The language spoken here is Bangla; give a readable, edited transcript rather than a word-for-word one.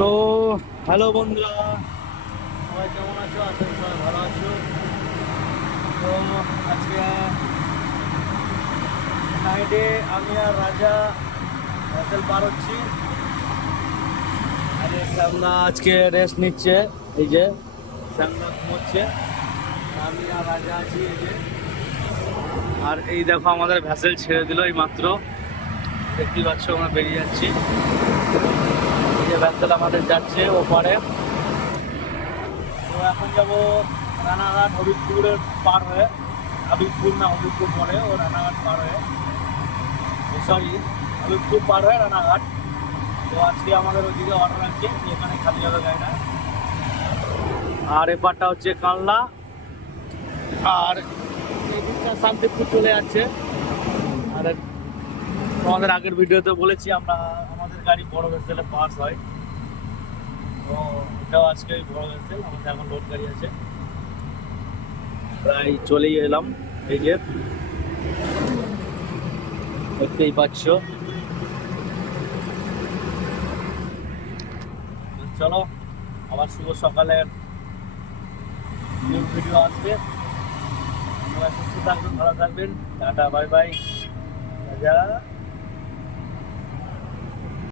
তো হ্যালো বন্ধুরা, সবাই কেমন আছো? আশা করি সবাই ভালো আছো। তো আজকে নাইটে আমি আর রাজা ভেসেল পার হচ্ছি। আর শ্যামদা আজকে রেস্ট নিচ্ছে, এই যে শ্যামদা ঘুমোচ্ছে, আমি আর রাজা আছি এই যে। আর এই দেখো আমাদের ভেসেল ছেড়ে দিল এই মাত্র, দেখতেই পাচ্ছ আমরা বেরিয়ে যাচ্ছি। এই যে ভেসেল আমাদের যাচ্ছে ওপারে। তো এখন যাবো রানাঘাট, হবিবপুরের পার হয়ে, হবিবপুর না হবিবপুর পরে ও রানাঘাট পার হয়ে, সরি হবিবপুর পার হয়ে রানাঘাট। তো আজকে আমাদের ওইদিকে অর্ডার আছে, এখানে খালি যাবে গাড়িটা। আর এপারটা হচ্ছে কালনা, আর এই দিকটা শান্তিপুর চলে যাচ্ছে। আর তোমাদের আগের ভিডিওতে বলেছি আমরা আমাদের গাড়ি বড় ভেসেলে পাস হয়, তো এটাও আজকে বড় ভেসেল আমাদের এখন লোড গাড়ি আছে। প্রায় চলেই এলাম, এই যে দেখতেই পাচ্ছ। চলো আবার শুভ সকালের নিউ ভিডিও আসবে। সবাই সুস্থ থাকবেন, ভালো থাকবেন, টাটা বাই বাই, রাজা।